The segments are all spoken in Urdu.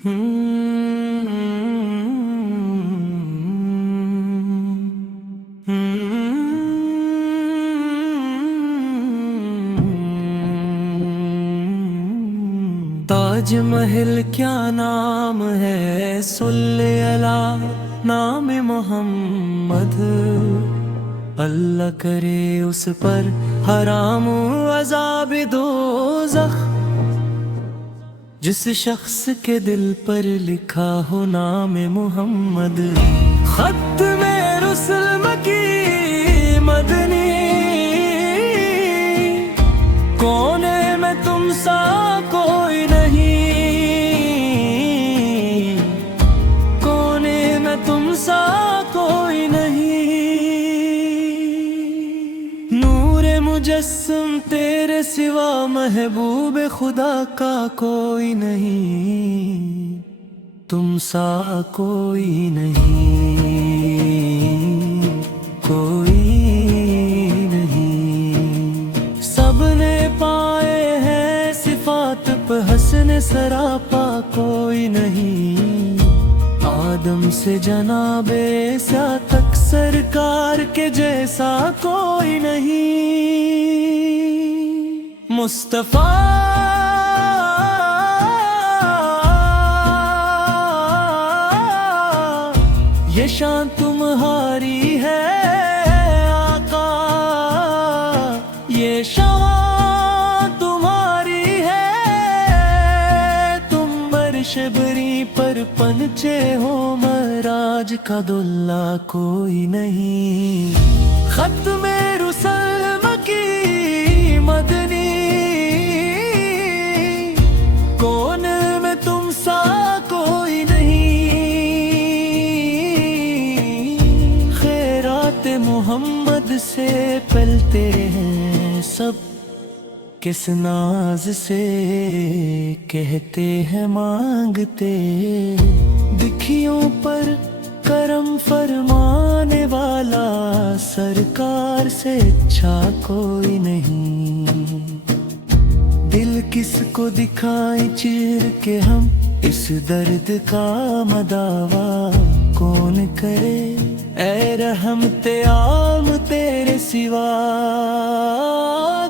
تاج محل کیا نام ہے، صلی علی نام محمد، اللہ کرے اس پر حرام عذاب دوزخ، جس شخص کے دل پر لکھا ہو نام محمد۔ خط میں رسل مکی مدنی، کونے میں تم سا کوئی نہیں، کونے میں تم سا کوئی نہیں، نور مجسم تیرے سوا محبوب خدا کا کوئی نہیں، تم سا کوئی نہیں، کوئی نہیں۔ سب نے پائے ہیں صفات پہ حسن سراپا کوئی نہیں، آدم سے جناب عیسیٰ تک سرکار کے جیسا کوئی نہیں۔ مصطفیٰ یہ شان تمہاری ہے آقا، یہ شان تمہاری ہے، تم عرش بری پر پنچے ہو، معراج کا دلہ کوئی نہیں۔ خط میں رسل مکی مدنی، کون میں تم سا کوئی نہیں، خیرات محمد سے پلتے ہیں سب، کس ناز سے کہتے ہیں مانگتے، دکھیوں پر کرم فرمانے والا سرکار سے اچھا کوئی نہیں۔ دل کس کو دکھائیں چیر کے ہم، اس درد کا مداوا کون کرے، اے رحمت عام تیرے سوا،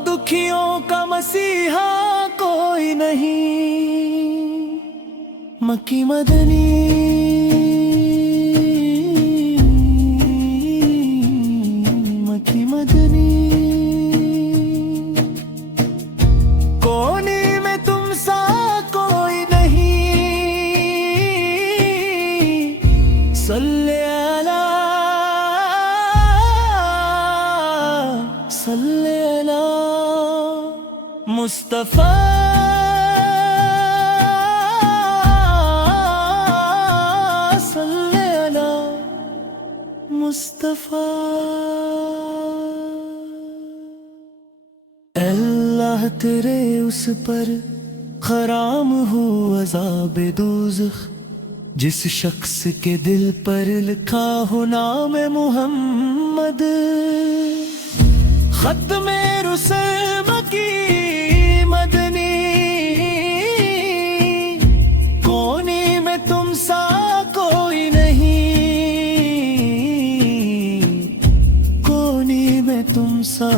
دکھیوں کا مسیحا کوئی نہیں۔ مکی مدنی صلی علی مصطفیٰ، صلی علی مصطفیٰ۔ اللہ تیرے اس پر حرام ہو عذاب دوزخ، جس شخص کے دل پر لکھا ہو نام محمد۔ خط میں رسل مکی مدنی، کونے میں تم سا کوئی نہیں، کونے میں تم سا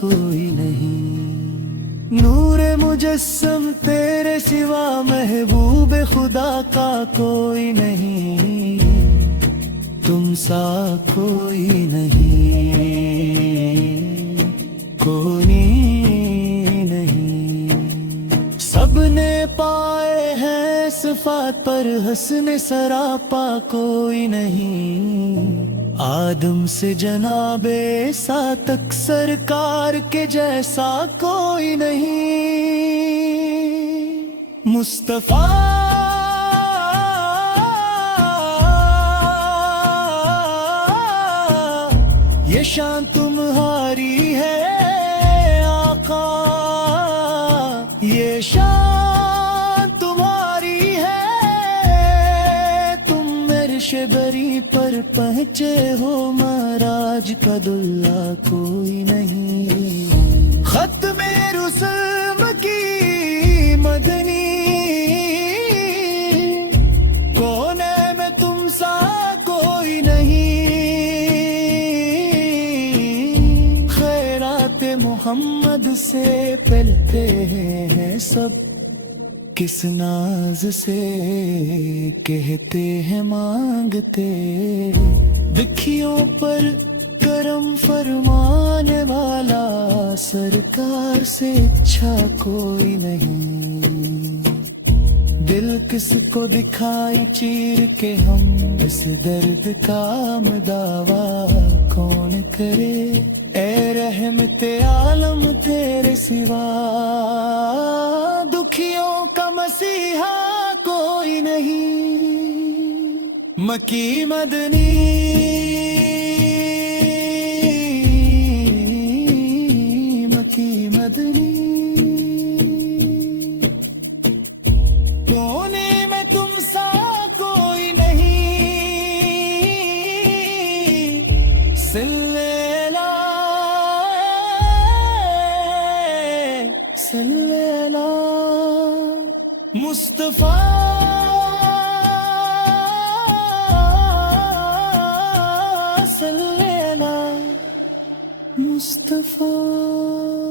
کوئی نہیں، نور مجسم تیرے سوا محبوب خدا کا کوئی نہیں، تم سا کوئی نہیں، کوئی نہیں۔ سب نے پائے ہیں صفات پر حسن سراپا کوئی نہیں، آدم سے جناب عیسیٰ تک سرکار کے جیسا کوئی نہیں۔ مصطفیٰ یہ شان تمہاری ہے آقا، یہ شان تمہاری ہے، تم عرش بری پر پہنچے ہو، معراج کا دلہ کوئی نہیں۔ خط میں رسل مکی مدنی، محمد سے پلتے ہیں سب، کس ناز سے کہتے ہیں مانگتے، دکھیوں پر کرم فرمانے والا سرکار سے اچھا کوئی نہیں، دل کس کو دکھائی چیر کے ہم اس درد کا دعویٰ کون کرے، اے رحمت عالم تیرے سوا دکھیوں کا مسیحا کوئی نہیں، مکی مدنی مکی مدنی، کونے میں تم سا کوئی نہیں، سلیلا سلیلا مصطفیٰ سلیلا مصطفیٰ۔